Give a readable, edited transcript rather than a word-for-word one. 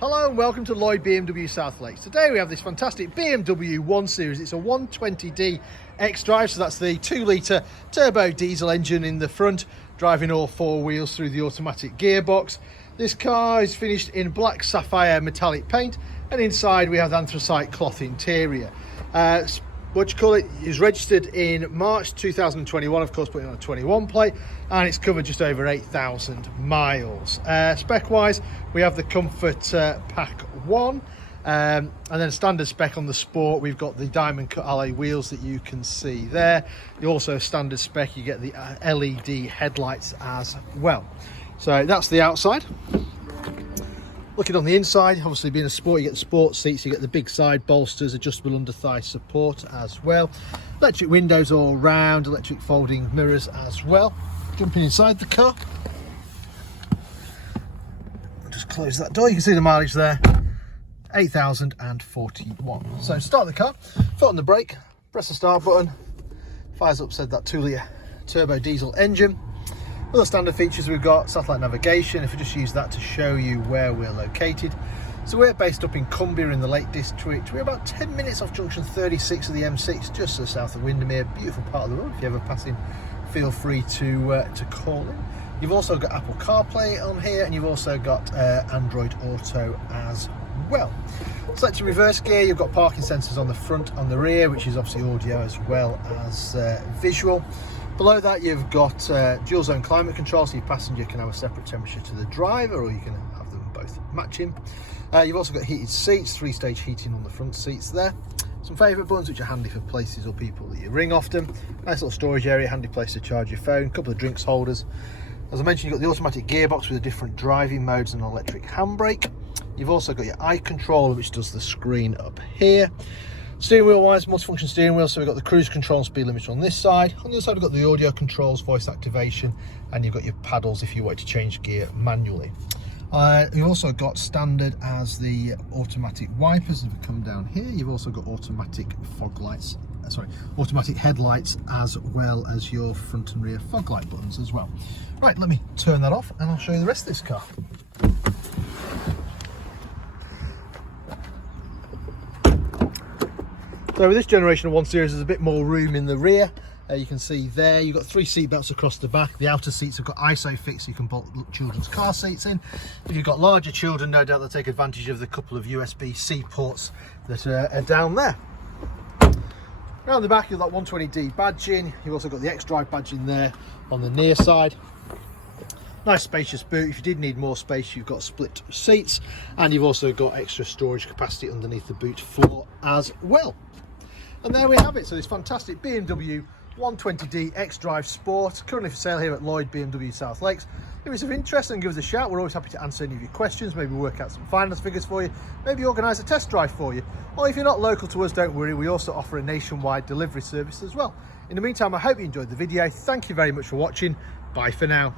Hello and welcome to Lloyd BMW South Lakes. Today we have this fantastic BMW 1 Series. It's a 120D xDrive, so that's the 2-litre turbo diesel engine in the front, driving all four wheels through the automatic gearbox. This car is finished in Black Sapphire Metallic paint, and inside we have the anthracite cloth interior. It is registered in March 2021, of course putting on a 21 plate, and it's covered just over 8,000 miles. Spec wise, we have the Comfort Pack 1, and then standard spec on the Sport, we've got the diamond cut alloy wheels that you can see there. Also standard spec, you get the LED headlights as well. So that's the outside. Looking on the inside, obviously being a Sport, you get the Sport seats, you get the big side bolsters, adjustable under thigh support as well. Electric windows all round, electric folding mirrors as well. Jumping inside the car. I'll just close that door, you can see the mileage there, 8,041. So start the car, foot on the brake, press the start button, fires up, said that 2-litre turbo diesel engine. Other standard features, we've got satellite navigation, if we just use that to show you where we're located. So we're based up in Cumbria in the Lake District. We're about 10 minutes off junction 36 of the M6, just to the south of Windermere. Beautiful part of the road. If you're ever passing, feel free to call in. You've also got Apple CarPlay on here, and you've also got Android Auto as well. Selecting reverse gear, you've got parking sensors on the front, on the rear, which is obviously audio as well as visual. Below that you've got dual zone climate control, so your passenger can have a separate temperature to the driver, or you can have them both matching. You've also got heated seats, 3-stage heating on the front seats there. Some favourite buttons which are handy for places or people that you ring often. Nice little storage area, handy place to charge your phone, couple of drinks holders. As I mentioned, you've got the automatic gearbox with the different driving modes and electric handbrake. You've also got your eye controller, which does the screen up here. Steering wheel wise, multifunction steering wheel, so we've got the cruise control and speed limiter on this side. On the other side we've got the audio controls, voice activation, and you've got your paddles if you want to change gear manually. You've also got standard as the automatic wipers. If we come down here, you've also got automatic fog lights, automatic headlights, as well as your front and rear fog light buttons as well. Right, let me turn that off and I'll show you the rest of this car. So with this generation of 1 Series, there's a bit more room in the rear. You can see there, you've got 3 seat belts across the back. The outer seats have got ISOFIX, so you can bolt children's car seats in. If you've got larger children, no doubt they'll take advantage of the couple of USB-C ports that are down there. Around the back, you've got 120D badging. You've also got the xDrive badging there on the near side. Nice spacious boot. If you did need more space, you've got split seats, and you've also got extra storage capacity underneath the boot floor as well. And there we have it. So this fantastic BMW 120D xDrive Sport, currently for sale here at Lloyd BMW South Lakes. If it's of interest, then give us a shout. We're always happy to answer any of your questions, maybe work out some finance figures for you, maybe organise a test drive for you. Or if you're not local to us, don't worry, we also offer a nationwide delivery service as well. In the meantime, I hope you enjoyed the video. Thank you very much for watching. Bye for now.